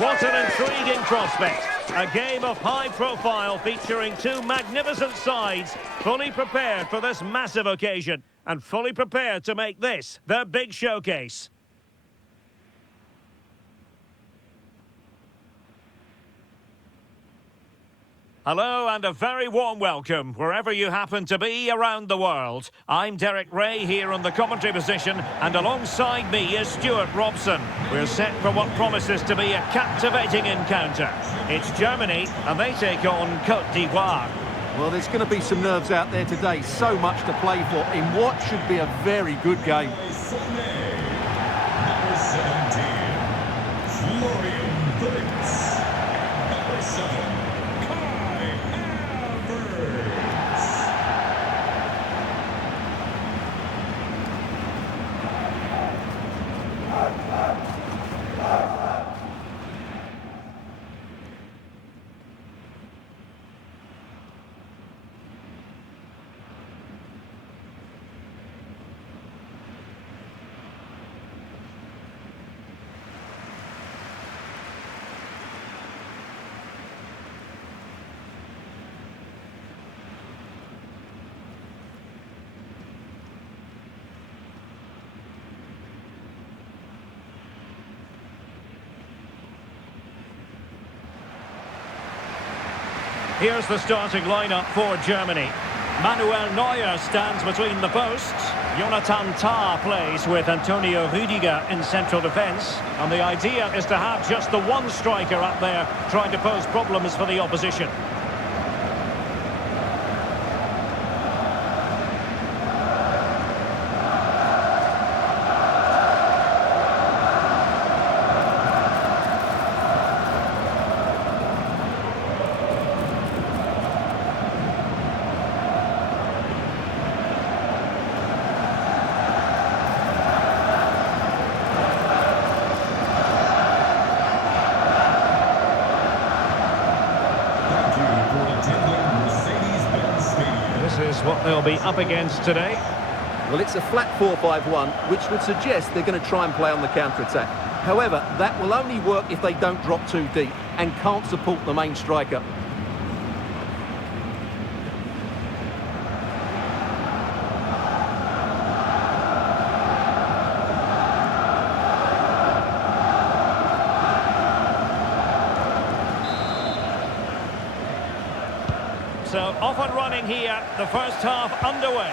What an intriguing prospect. A game of high profile featuring two magnificent sides, fully prepared for this massive occasion and fully prepared to make this their big showcase. Hello and a very warm welcome wherever you happen to be around the world. I'm Derek Ray here on the commentary position, and alongside me is Stuart Robson. We're set for what promises to be a captivating encounter. It's Germany and they take on Côte d'Ivoire. Well, there's going to be some nerves out there today, so much to play for in what should be a very good game. Number 17, Florian Wirtz. Number 7. Here's the starting lineup for Germany. Manuel Neuer stands between the posts. Jonathan Tah plays with Antonio Rüdiger in central defence. And the idea is to have just the one striker up there trying to pose problems for the opposition. This is what they'll be up against today. Well, it's a flat 4-5-1, which would suggest they're going to try and play on the counter-attack. However, that will only work if they don't drop too deep and can't support the main striker. So off and running here, the first half underway.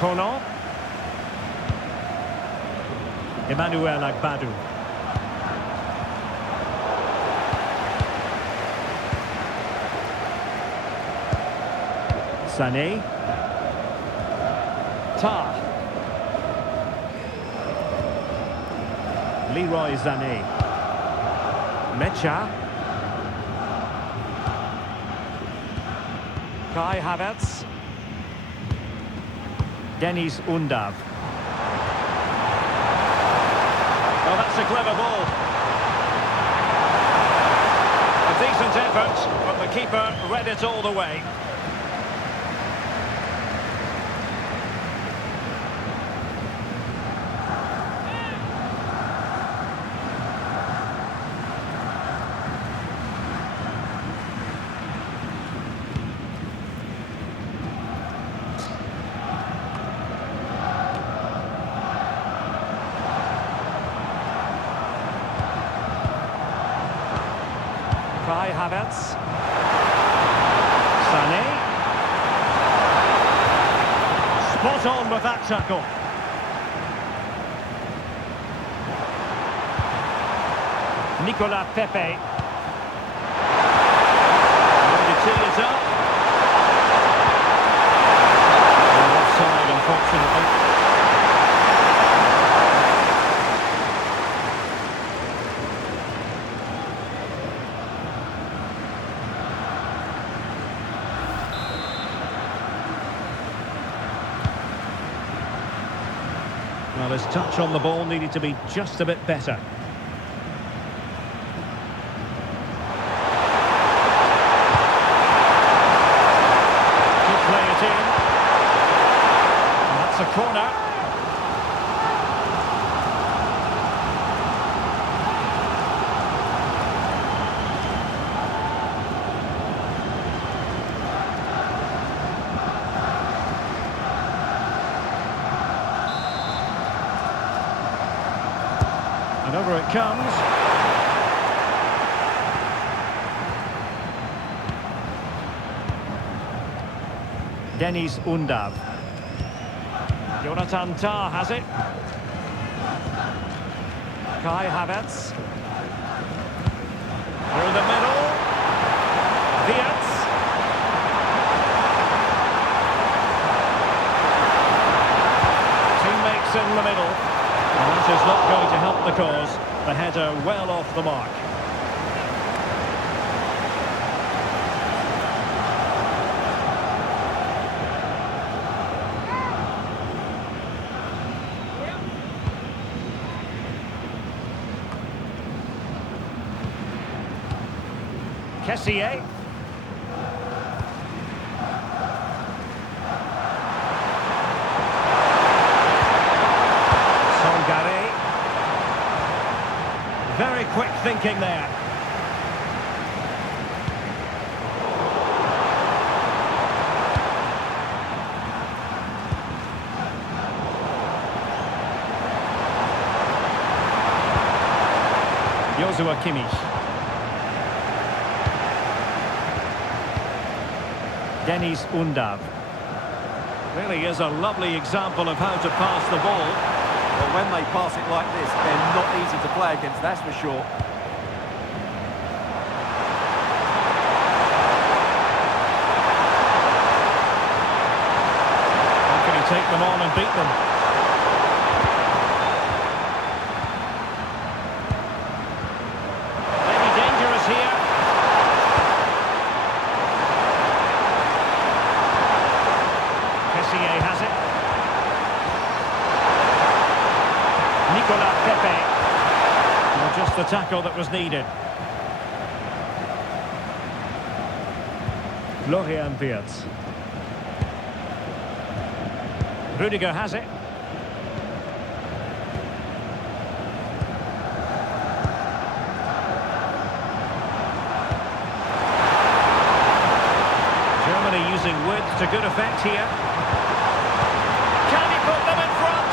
Conan. Emmanuel Agbadou. Sané. Tah. Leroy Sané. Mecha. Kai Havertz. Dennis Undav. Oh, that's a clever ball. A decent effort, but the keeper read it all the way. Kai Havertz. Sané. Spot on with that tackle. Nicolas Pepe. Going to tee it up. Offside, unfortunately. Well, his touch on the ball needed to be just a bit better. Could play it in. Over it comes. Deniz Undav. Jonathan Tah has it. Kai Havertz. Through the middle. Wirtz. Teammates in the middle. And that is not going to help the cause. The header well off the mark. Kessié. Songare. Very quick thinking there. Joshua Kimmich. Deniz Undav. Really is a lovely example of how to pass the ball. Well, when they pass it like this, they're not easy to play against, that's for sure. How can he take them on and beat them? Maybe dangerous here. Kessié has it. Nicolas Pepe. Well, just the tackle that was needed. Florian Wirtz. Rudiger has it. Germany using width to good effect here. Can he put them in front?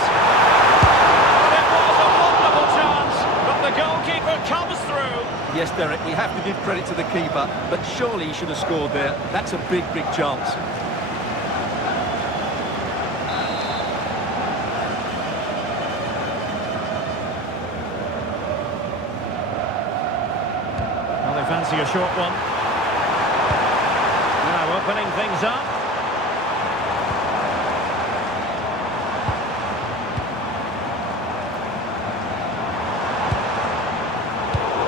It was a wonderful chance, but the goalkeeper comes through. Yes, Derek, we have to give credit to the keeper, but surely he should have scored there. That's a big, big chance. Well, they fancy a short one. Now opening things up.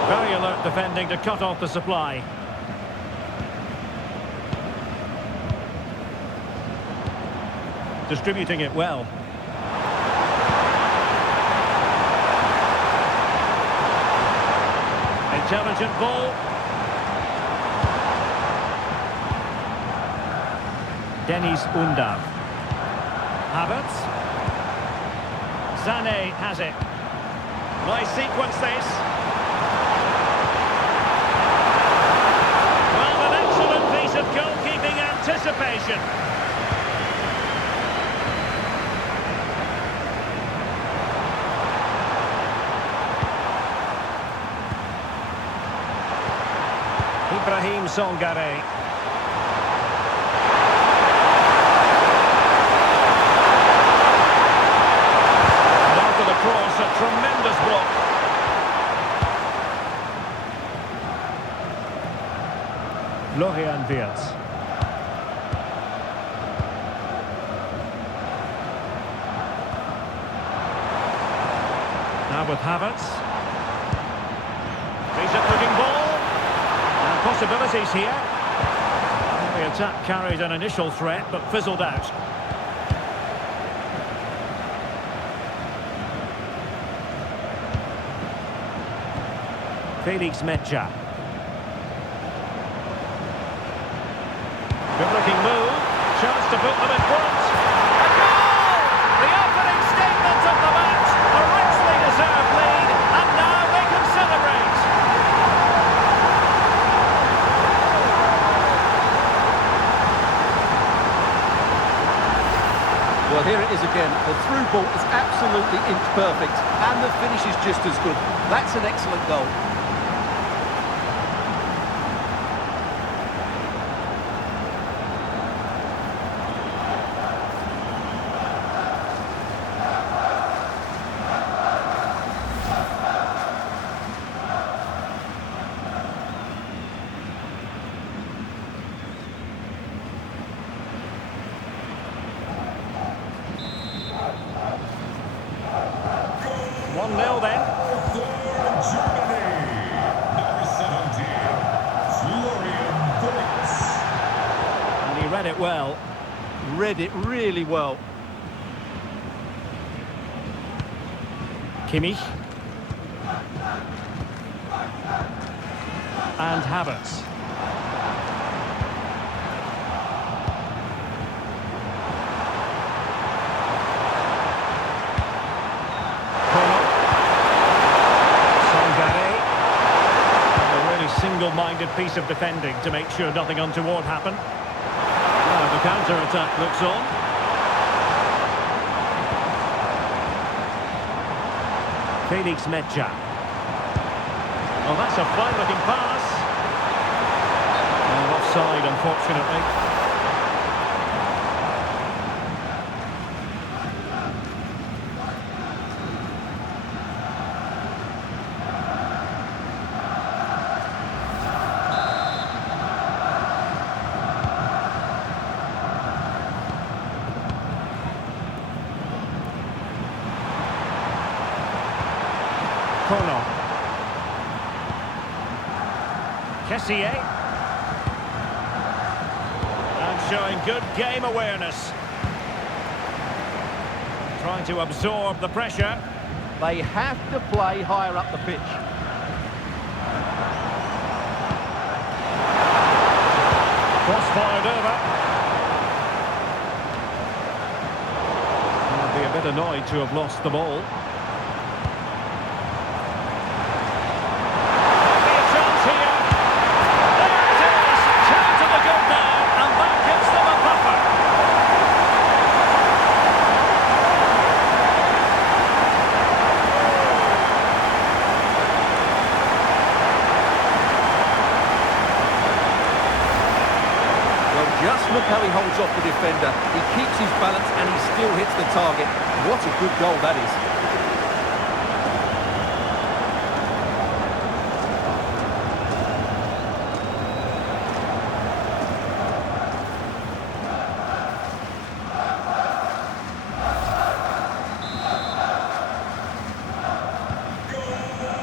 Very alert defending to cut off the supply. Distributing it well. Intelligent ball. Deniz Undav. Havertz. Sané has it. Nice sequence this. Well, an excellent piece of goalkeeping anticipation. Ibrahim Songare. And after the cross, a tremendous block. Florian Wirtz. Now with Havertz. Decent looking ball. And possibilities here. The attack carried an initial threat but fizzled out. Felix Mecha. Good looking move. Chance to put them in front. A goal! The opening statement of the match. A richly deserved lead. And now they can celebrate. Well, here it is again. The through ball is absolutely inch perfect, and the finish is just as good. That's an excellent goal. Then. For Germany, number 17, Florian Wirtz. And he read it well. Read it really well. Kimmich. And Havertz. Single-minded piece of defending to make sure nothing untoward happened. Now the counter-attack looks on. Felix Mecha. Oh, that's a fine-looking pass. Oh, offside, unfortunately. Côte. Kessié. And showing good game awareness. Trying to absorb the pressure. They have to play higher up the pitch. Cross fired over. I'd be a bit annoyed to have lost the ball. Just look how he holds off the defender. He keeps his balance and he still hits the target. What a good goal that is.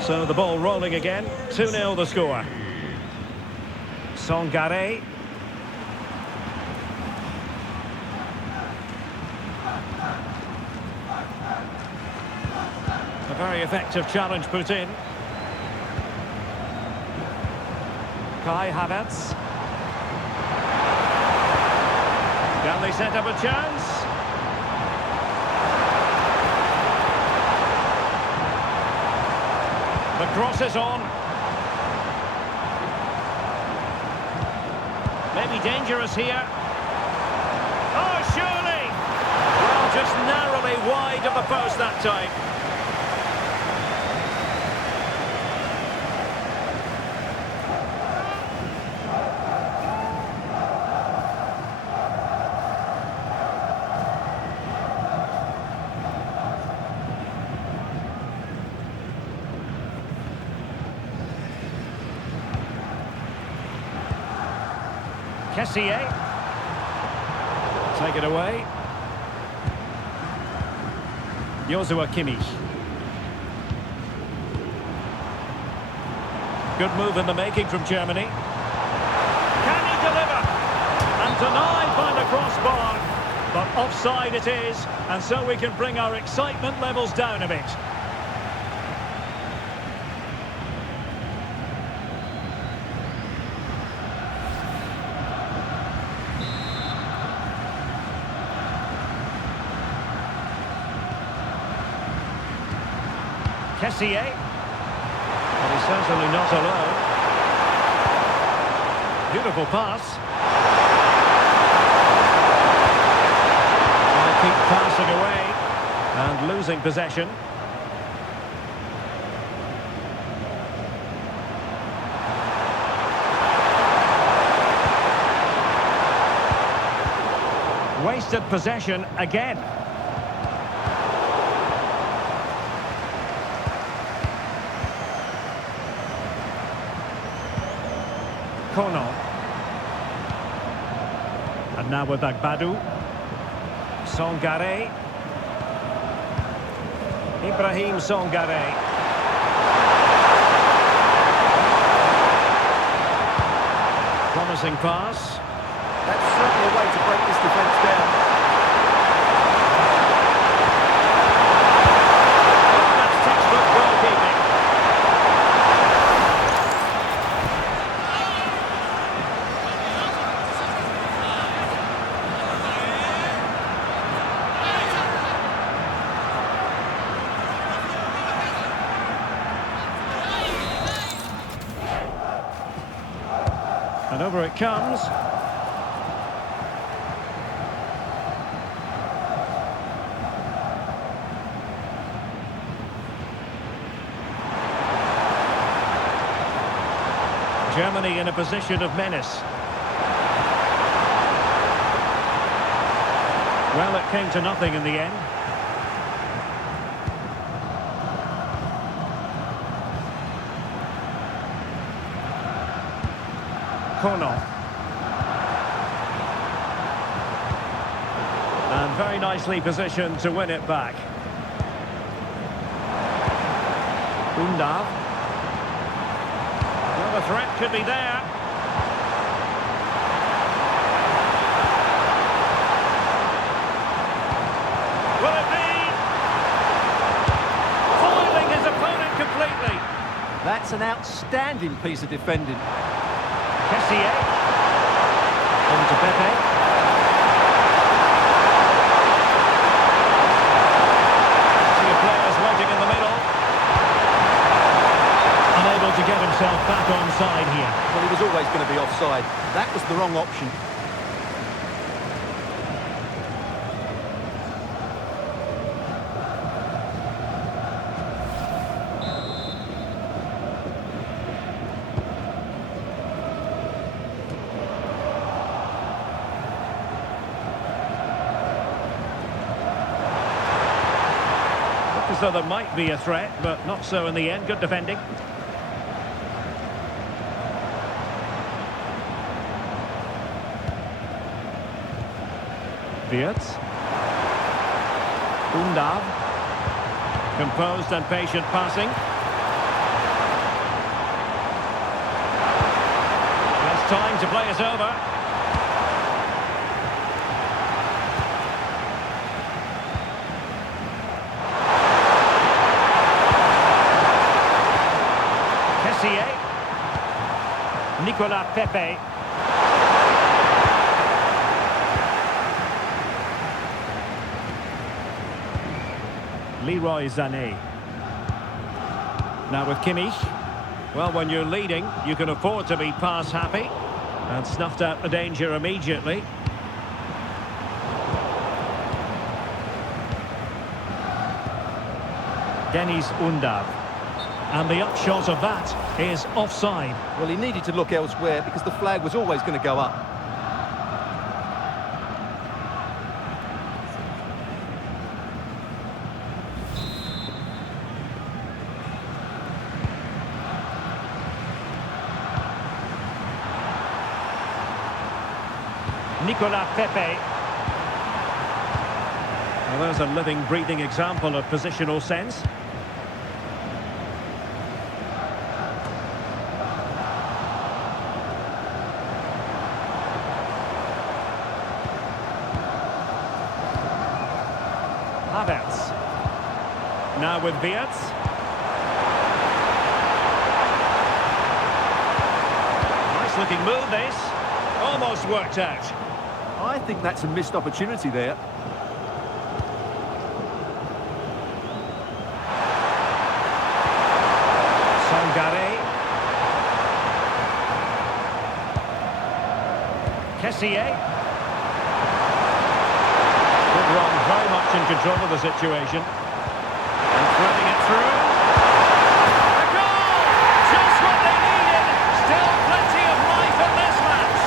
So the ball rolling again. 2-0 the score. Sangare. A very effective challenge put in. Kai Havertz. Can they set up a chance? The cross is on. Maybe dangerous here. Oh, surely! Well, just narrowly wide of the post that time. Kessié. Take it away. Joshua Kimmich. Good move in the making from Germany. Can he deliver? And denied by the crossbar. But offside it is, and so we can bring our excitement levels down a bit. Kessié. But he's certainly not alone. Beautiful pass. And it keep passing away and losing possession. Wasted possession again. Côte. And now with Agbadou. Sangare. Ibrahim Sangare. Promising pass. That's certainly a way to break this defence down. Oh, that's textbook goalkeeping. And over it comes. Germany in a position of menace. Well, it came to nothing in the end. Côte. And very nicely positioned to win it back. Undav. Well, the threat could be there. Will it be? Foiling his opponent completely. That's an outstanding piece of defending. Kessié. On to Pepe. Two players waiting in the middle. Unable to get himself back onside here. Well, he was always going to be offside. That was the wrong option. As though there might be a threat, but not so in the end. Good defending. Wirtz. Undav. Composed and patient passing. There's time to play it over. Nicolas Pepe. Leroy Sané. Now with Kimmich. Well, when you're leading, you can afford to be pass happy. And snuffed out the danger immediately. Deniz Undav. And the upshot of that is offside. Well, he needed to look elsewhere because the flag was always going to go up. Nicolas Pepe. Well, there's a living, breathing example of positional sense. Havertz. Now with Wirtz. Nice looking move this. Almost worked out. I think that's a missed opportunity there. Sangare. Kessié. Good wrong, very much in control of the situation. And threading it through. A goal! Just what they needed! Still plenty of life in this match.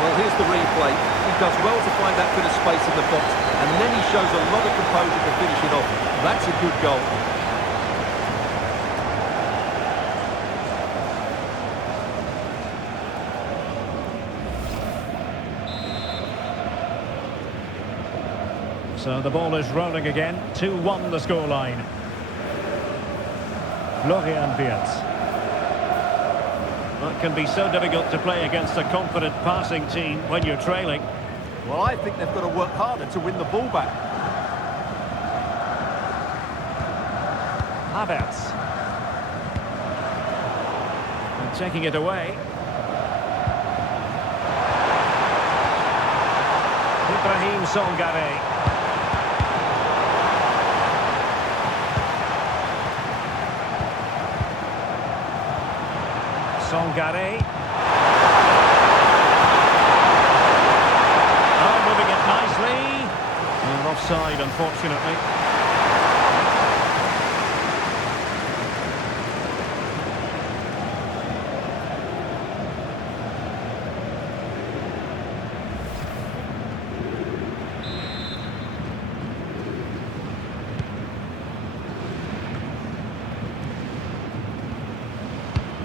Well, here's the replay. He does well to find that bit of space in the box, and then he shows a lot of composure to finish it off. That's a good goal. So the ball is rolling again. 2-1 the scoreline. Florian Wirtz. That can be so difficult to play against a confident passing team when you're trailing. Well, I think they've got to work harder to win the ball back. Havertz. And taking it away. Ibrahim Songare. Songare. Oh, moving it nicely. And offside, unfortunately.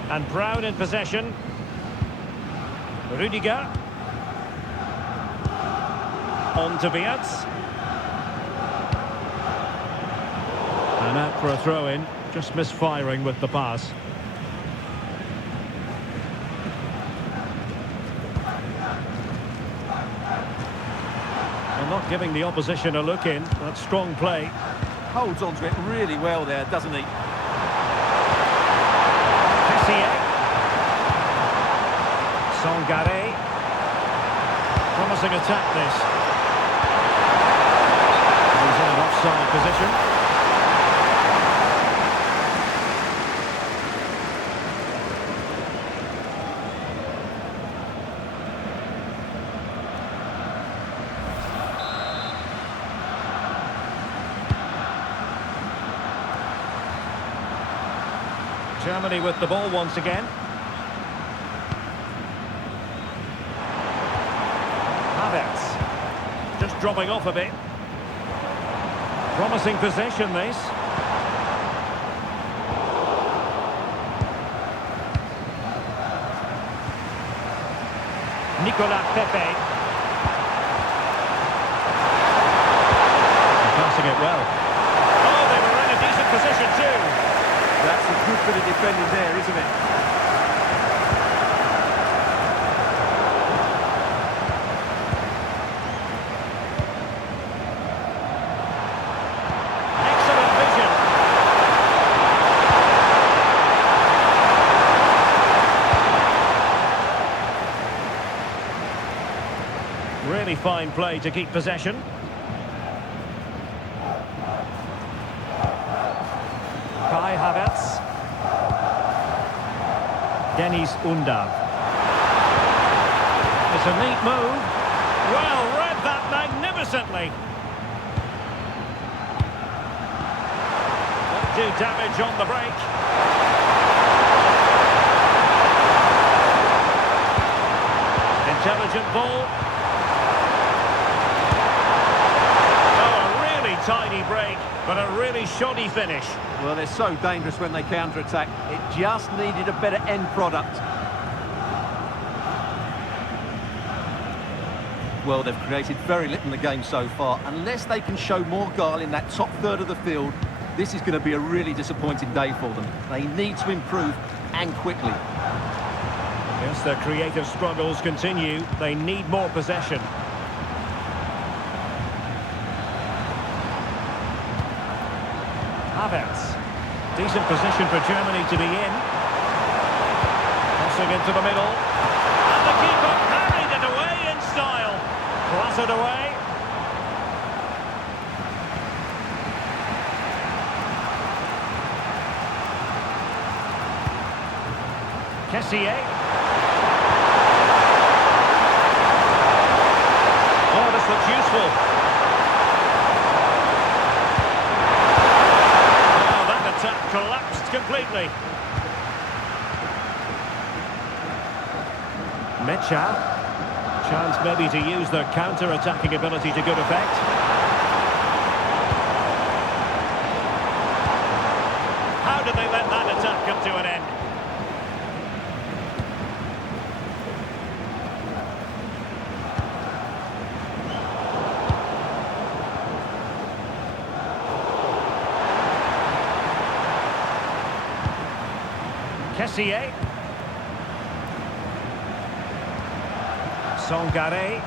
And Brown in possession. Rudiger. On to Wirtz. And out for a throw-in. Just misfiring with the pass. And not giving the opposition a look in. That's strong play. Holds on to it really well there, doesn't he? Songare. Promising attack this. He's in an offside position. Germany with the ball once again. Havertz. Just dropping off a bit. Promising possession, this. Nicolas Pepe. Passing it well. Oh, they were in a decent position too. That's a good bit of defending there, isn't it? Excellent vision. Really fine play to keep possession. Kai Havertz. Dennis Undav. It's a neat move. Well, read that magnificently. Won't do damage on the break. Intelligent ball. Oh, a really tidy break, but a really shoddy finish. Well, they're so dangerous when they counter-attack. It just needed a better end product. Well, they've created very little in the game so far. Unless they can show more guile in that top third of the field, this is going to be a really disappointing day for them. They need to improve, and quickly. Yes, their creative struggles continue. They need more possession. Havertz. Decent position for Germany to be in. Crossing into the middle. And the keeper parried it away in style. Clattered away. Kessié. pass looks useful. Oh, that attack collapsed completely. Mecha. Chance maybe to use their counter-attacking ability to good effect. How did they let that attack come to an end? Kessié. Songare.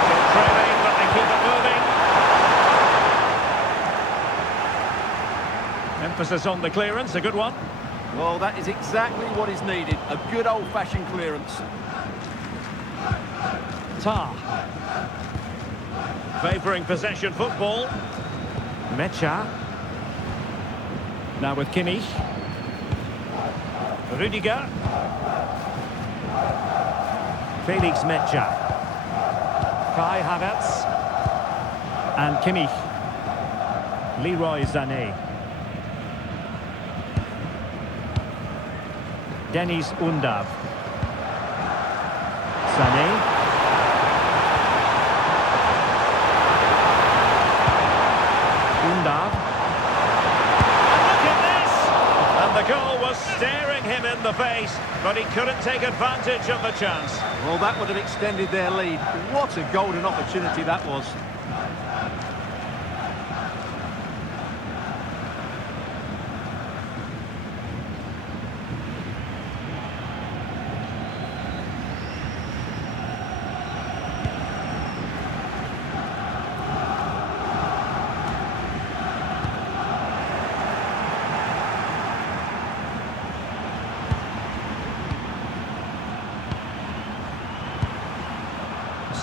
Still trailing, but they keep it moving. Emphasis on the clearance, a good one. Well, that is exactly what is needed. A good old-fashioned clearance. Tar. Favouring possession football. Mecha. Now with Kimmich. Rüdiger. Felix Mecha. Kai Havertz. And Kimmich. Leroy Sané. Dennis Undav. Sané. Undav. And look at this! And the goal was staring him in the face, but he couldn't take advantage of the chance. Well, that would have extended their lead. What a golden opportunity that was.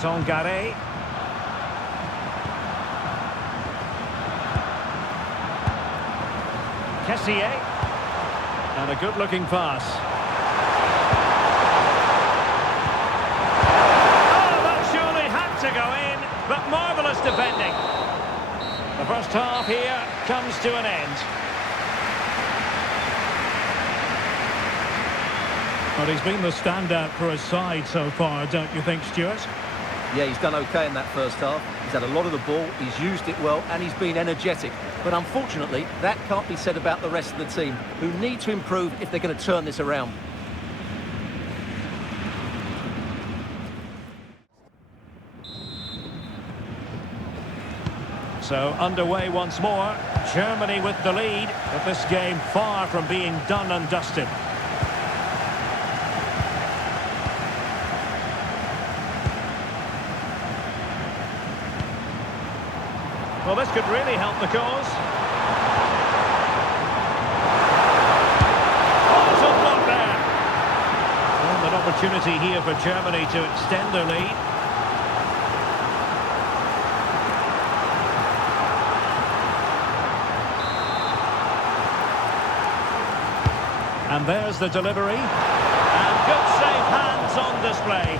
Songare. Kessié. And a good-looking pass. Oh, that surely had to go in, but marvellous defending. The first half here comes to an end. But he's been the standout for his side so far, don't you think, Stuart? Yeah, he's done okay in that first half. He's had a lot of the ball, he's used it well, and he's been energetic. But unfortunately, that can't be said about the rest of the team, who need to improve if they're going to turn this around. So underway once more. Germany with the lead, but this game far from being done and dusted. Well, this could really help the cause. Oh, it's a block there. Well, an opportunity here for Germany to extend their lead. And there's the delivery. And good safe hands on display.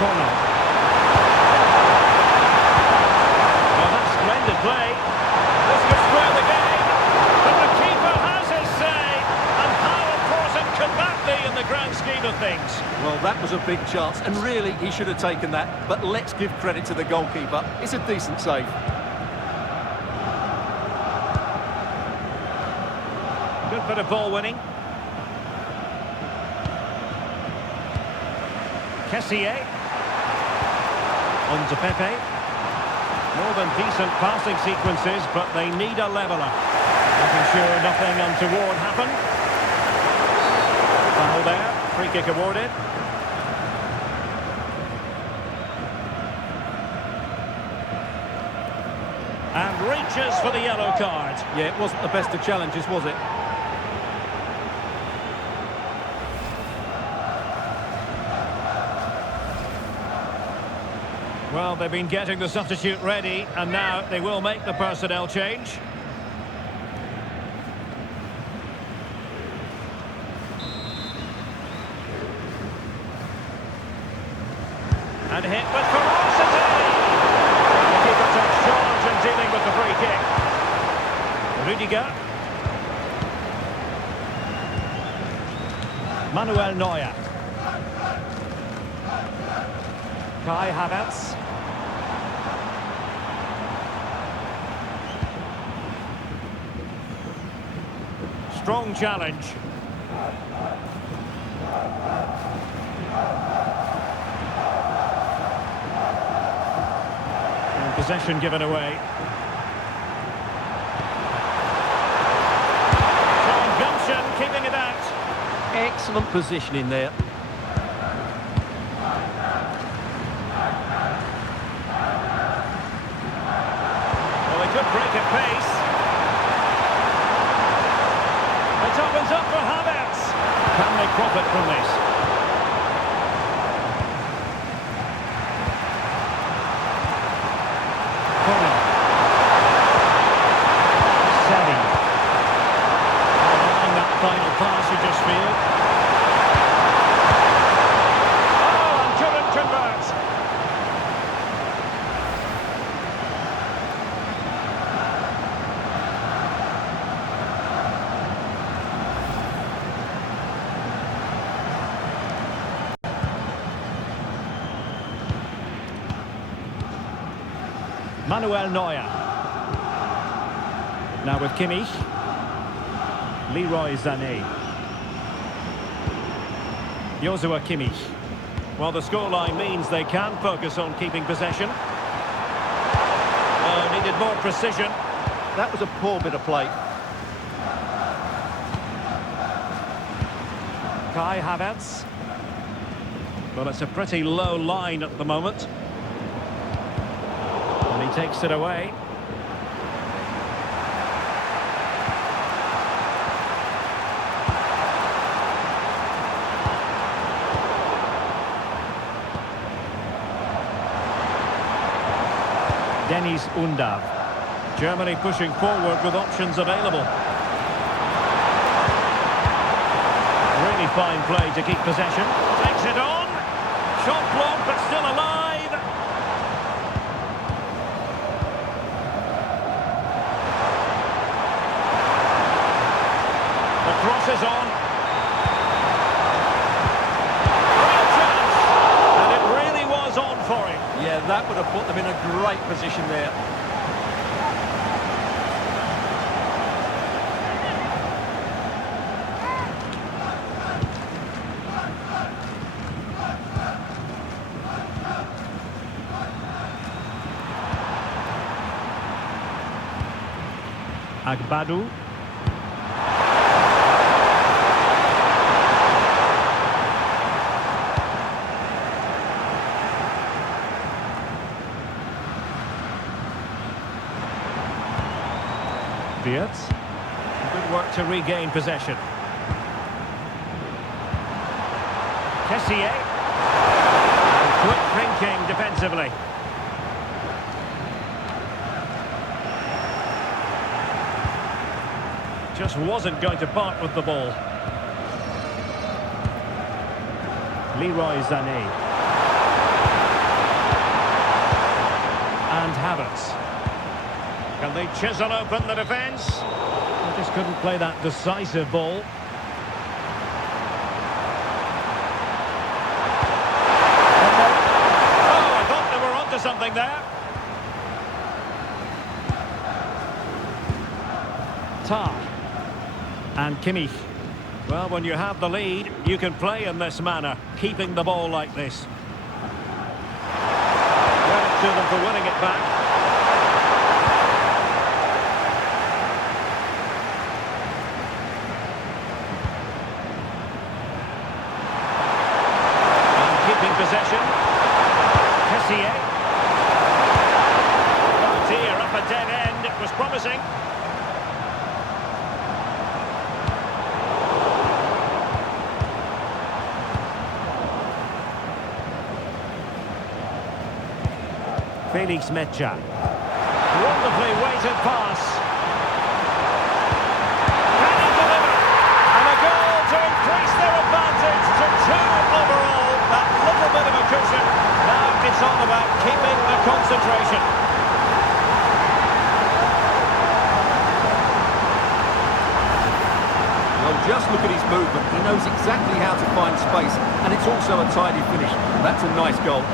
Corner. Well, that's splendid play. This could square the game. But the keeper has his say. And how important could that be in the grand scheme of things? Well, that was a big chance, and really, he should have taken that. But let's give credit to the goalkeeper. It's a decent save. Good bit of ball winning. Kessié. On to Pepe. More than decent passing sequences, but they need a leveller. Making sure nothing untoward happened. Foul there. Free kick awarded. And reaches for the yellow card. Yeah, it wasn't the best of challenges, was it? Well, they've been getting the substitute ready, and now they will make the personnel change. And hit with ferocity! The keeper takes charge and dealing with the free kick. Rudiger. Manuel Neuer. Kai Havertz. Strong challenge. And possession given away. Showing gumption, keeping it out. Excellent positioning there. Well, they could break at pace. It opens up for Havertz. Can they profit from this? Corner. Sadi. Allowing that final pass, you just feel. Oh, and couldn't convert. Manuel Neuer. Now with Kimmich. Leroy Sané. Joshua Kimmich. Well, the scoreline means they can focus on keeping possession. Oh, needed more precision. That was a poor bit of play. Kai Havertz. Well, it's a pretty low line at the moment. And he takes it away. Dennis Undav. Germany pushing forward with options available. Really fine play to keep possession. Takes it on. Shot blocked, but still alive. The cross is on. Real chance. And it really was on for him. Yeah, that would have put them in a great position there. Agbadu. Wirtz. Good work to regain possession. Kessié. Quick thinking defensively. Just wasn't going to part with the ball. Leroy Sané. And Havertz. Can they chisel open the defence? They just couldn't play that decisive ball. Oh, I thought they were onto something there. Tar. And Kimmich. Well, when you have the lead, you can play in this manner, keeping the ball like this. Credit to them for winning it back. And keeping possession. Kessié. Oh dear, up a dead end. It was promising. Felix Mecha. Wonderfully weighted pass. Can he deliver? And a goal to increase their advantage to 2 overall. That little bit of a cushion. Now it's all about keeping the concentration. Well, just look at his movement. He knows exactly how to find space, and it's also a tidy finish. That's a nice goal.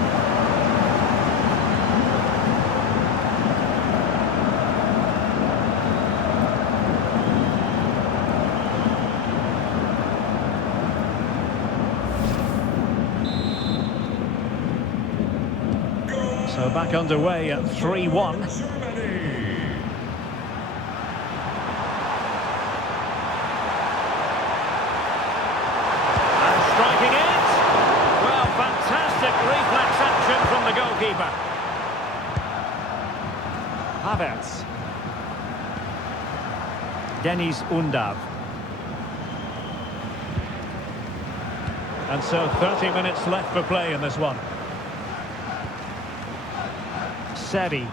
So back underway at 3-1. Germany. And striking it. Well, fantastic reflex action from the goalkeeper. Havertz. Denis Undav. And so 30 minutes left for play in this one. Seri.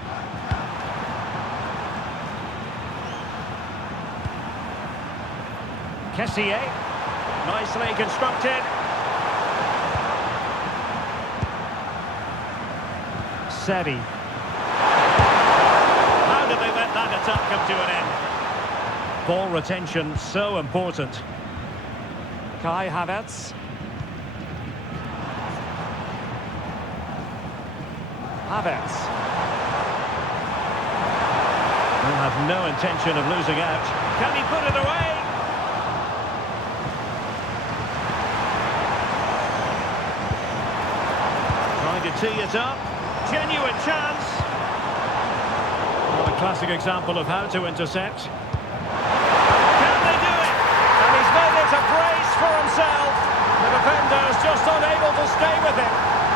Kessié. Nicely constructed. Seri. How did they let that attack come to an end? Ball retention so important. Kai Havertz. Havertz. Will have no intention of losing out. Can he put it away? Trying to tee it up. Genuine chance. Well, a classic example of how to intercept. Can they do it? And he's made it a brace for himself. The defender's just unable to stay with him.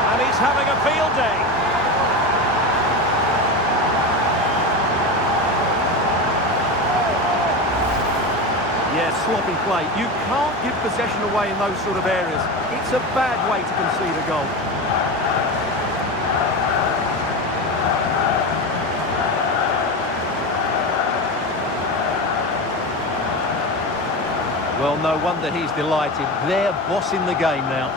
And he's having a field day. Yeah, sloppy play. You can't give possession away in those sort of areas. It's a bad way to concede a goal. Well, no wonder he's delighted. They're bossing the game now.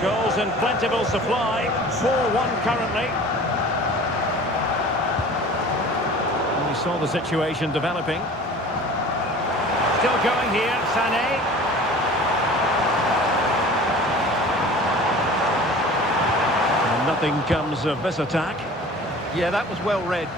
Goals in plentiful supply. 4-1 currently. We saw the situation developing. Still going here, Sané. And nothing comes of this attack. Yeah, that was well read.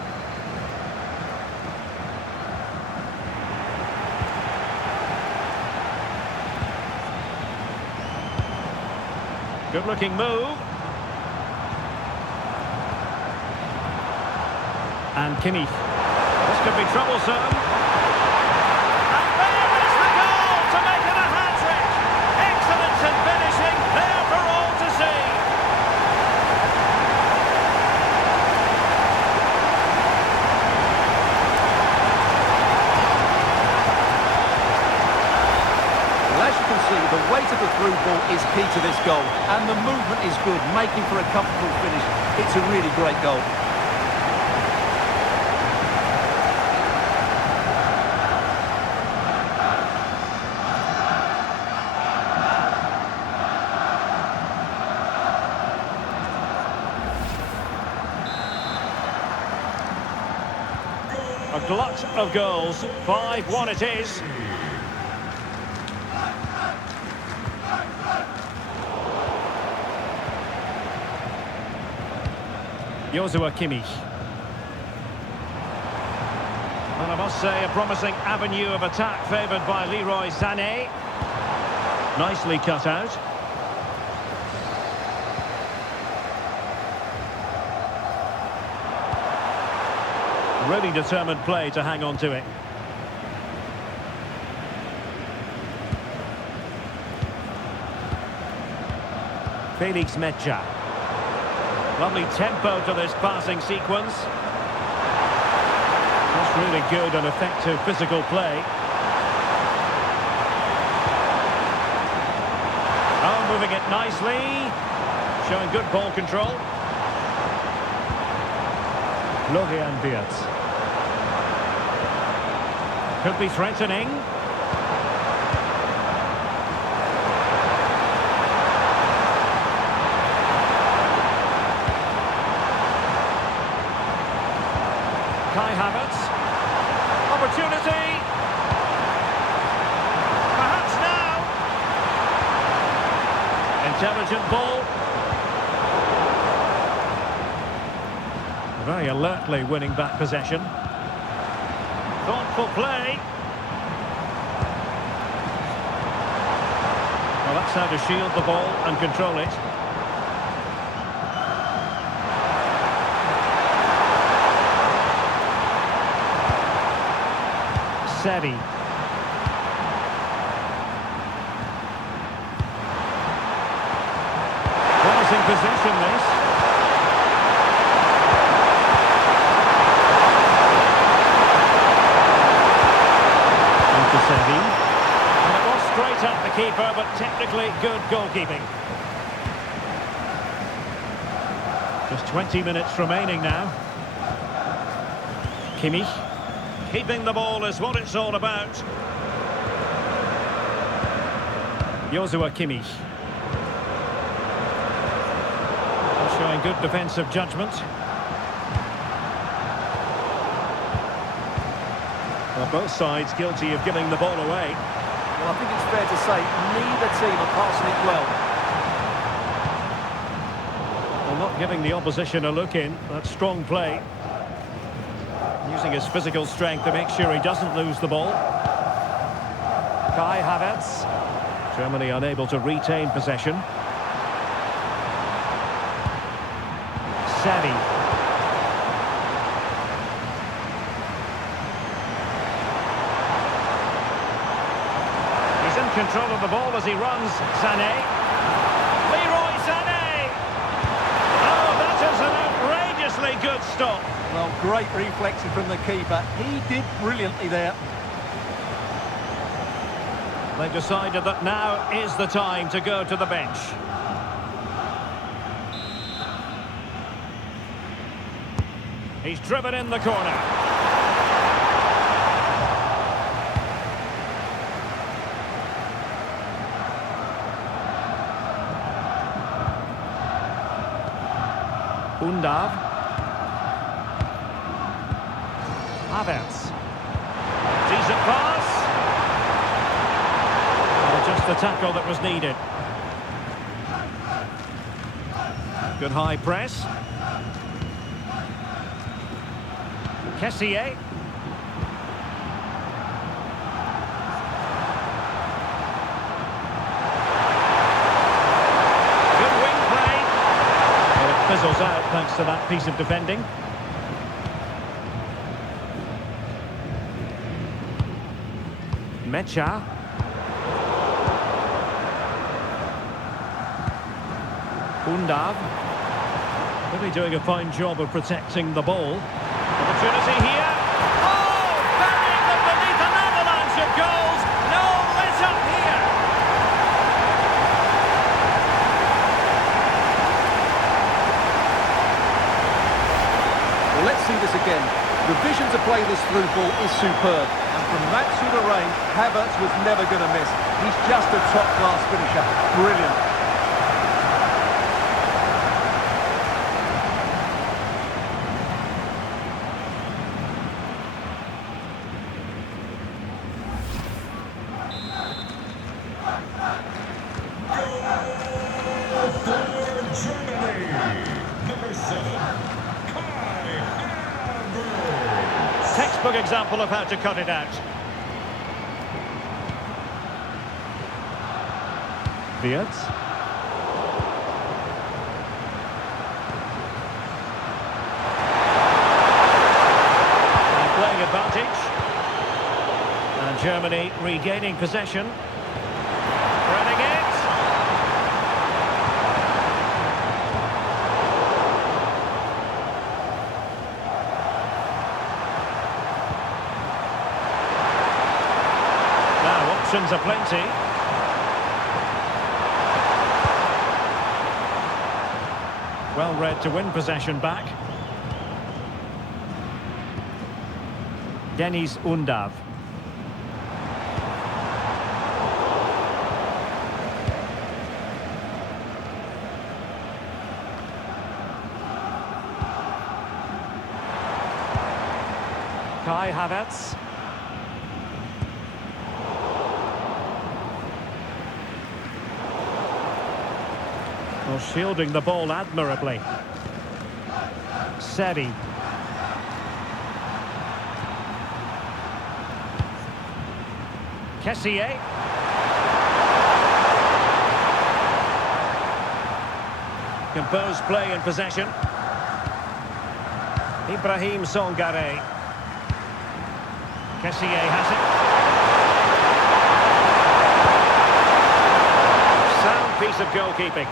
Good-looking move. And Kimmich. This could be troublesome. And there is the goal to make it a hat-trick. Excellence in finishing, there for all to see. Well, as you can see, the weight of the through ball is key to this goal. And the movement is good, making for a comfortable finish. It's a really great goal. A glut of goals. 5-1 it is. Joshua Kimmich. And I must say, a promising avenue of attack favoured by Leroy Sané. Nicely cut out. Really determined play to hang on to it. Felix Mecha. Lovely tempo to this passing sequence. Just That's really good and effective physical play. Oh, moving it nicely. Showing good ball control. Florian Wirtz. Could be threatening. Kai Havertz. Opportunity. Perhaps now. Intelligent ball. Very alertly winning back possession. Thoughtful play. Well, that's how to shield the ball and control it. Seri. Promising possession, this. And it was straight at the keeper, but technically good goalkeeping. Just 20 minutes remaining now. Kimmich. Keeping the ball is what it's all about. Joshua Kimmich. Showing good defensive judgment. Well, both sides guilty of giving the ball away. Well, I think it's fair to say neither team are passing it well. Well, not giving the opposition a look in. That's strong play. Using his physical strength to make sure he doesn't lose the ball. Kai Havertz. Germany unable to retain possession. Seri. He's in control of the ball as he runs. Sané. Leroy Sané. Oh, that is an outrageously good stop. Well, great reflection from the keeper. He did brilliantly there. They've decided that now is the time to go to the bench. He's driven in the corner. Undav. Havertz. Decent pass. Well, just the tackle that was needed. Good high press. Kessié. Good wing play. Well, it fizzles out thanks to that piece of defending. Mecha. Undav. Really doing a fine job of protecting the ball. Opportunity here. Oh! Burying them beneath an avalanche of goals. No let up here. Well, let's see this again. The vision to play this through ball is superb. And from that sort of range, Havertz was never going to miss. He's just a top-class finisher. Brilliant. Textbook example of how to cut it out. Wirtz. And playing advantage. And Germany regaining possession. Running it. options aplenty. Well read to win possession back. Deniz Undav. Kai Havertz. Well, shielding the ball admirably. Seri. Kessié. Composed play in possession. Ibrahim Songare. Kessié has it. Sound piece of goalkeeping.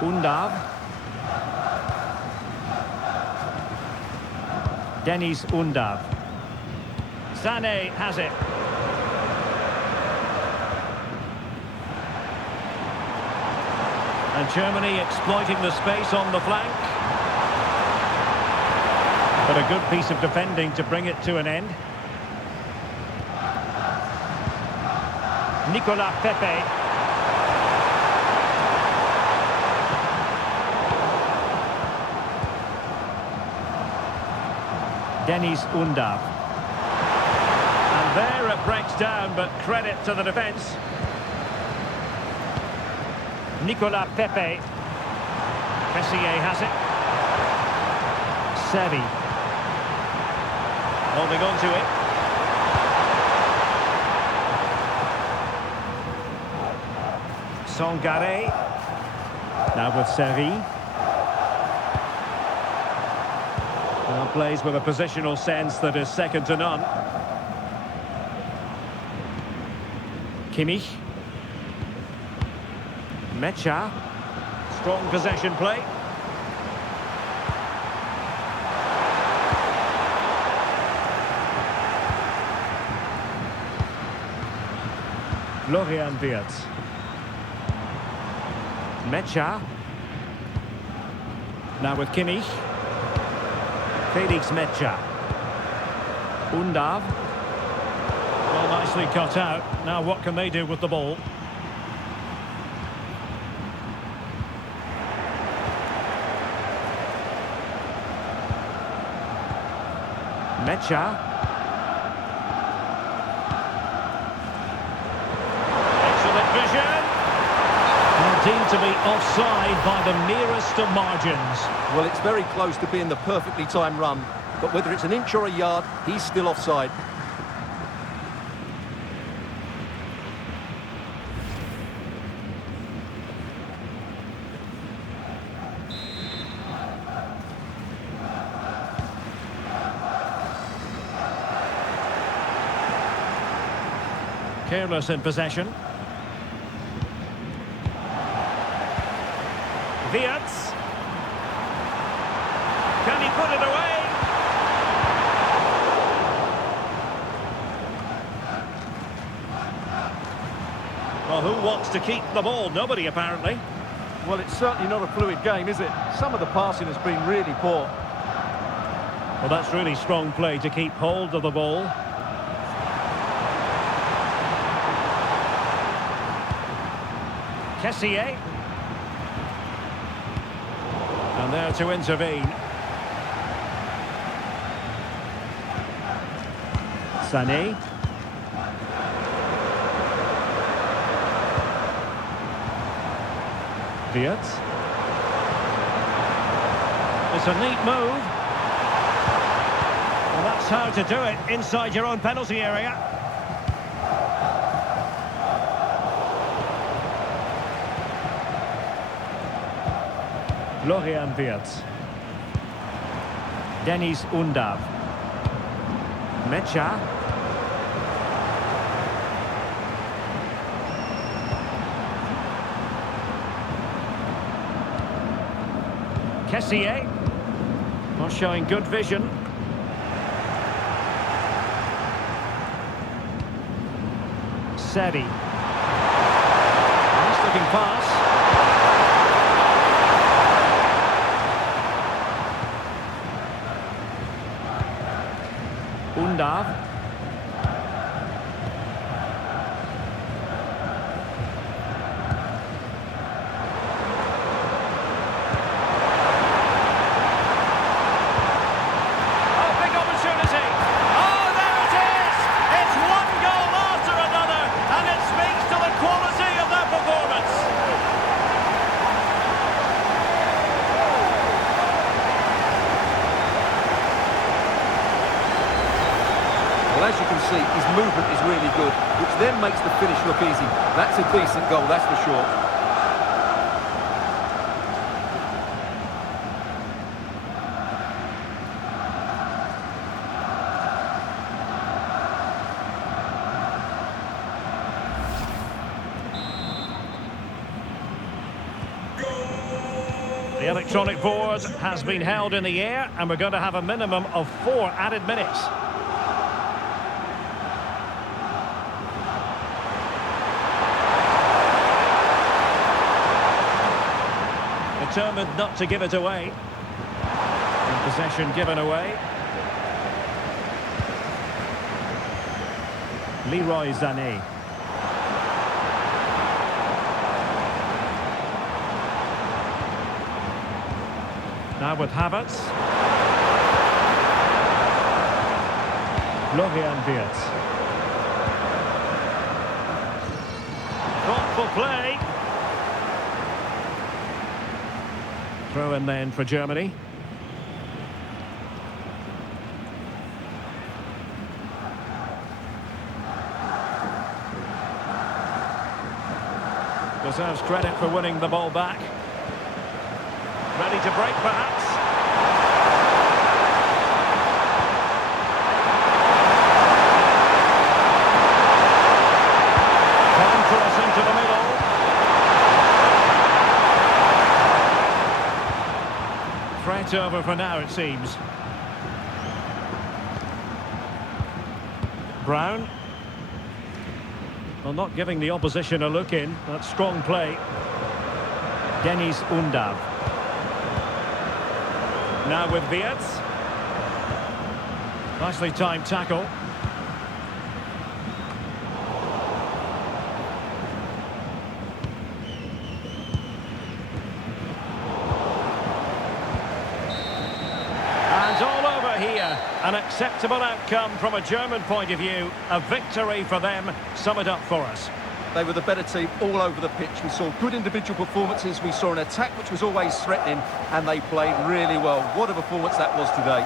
Undav. Deniz Undav. Sané has it. And Germany exploiting the space on the flank. But a good piece of defending to bring it to an end. Nicolas Pepe. Deniz Undav. And there it breaks down, but credit to the defence. Nicolas Pepe. Kessié has it. Seri. Holding on to it. Songare. Now with Seri. Well, plays with a positional sense that is second to none. Kimmich. Mecha. Strong possession play. Florian Wirtz. Mecha. Now with Kimmich. Felix Mecha. Undav. Well, nicely cut out. Now what can they do with the ball? Mecha. Excellent vision. Well, deemed to be offside by the merest of margins. Well, it's very close to being the perfectly timed run, but whether it's an inch or a yard, he's still offside. Careless in possession. Wirtz. Can he put it away? Well, who wants to keep the ball? Nobody, apparently. Well, it's certainly not a fluid game, is it? Some of the passing has been really poor. Well, that's really strong play to keep hold of the ball. Kessié. And there to intervene. Sané. Wirtz. It's a neat move. Well, that's how to do it inside your own penalty area. Florian Wirtz. Deniz Undav. Mecha. Kessié. Not showing good vision. Seri. Nice looking pass. Undav. Well, as you can see, his movement is really good, which then makes the finish look easy. That's a decent goal, that's for sure. The electronic board has been held in the air, and we're going to have a minimum of 4 added minutes. Determined not to give it away. And possession given away. Leroy Sané. Now with Havertz. Florian Wirtz. Thoughtful play. Throw in then for Germany. Deserves credit for winning the ball back. Ready to break, perhaps. Long cross into the middle. Threat over for now, it seems. Brown. Well, not giving the opposition a look in. That's strong play. Deniz Undav. Now with Wirtz. Nicely timed tackle. And all over here. An acceptable outcome from a German point of view. A victory for them. Sum it up for us. They were the better team all over the pitch. We saw good individual performances. We saw an attack which was always threatening, and they played really well. What a performance that was today.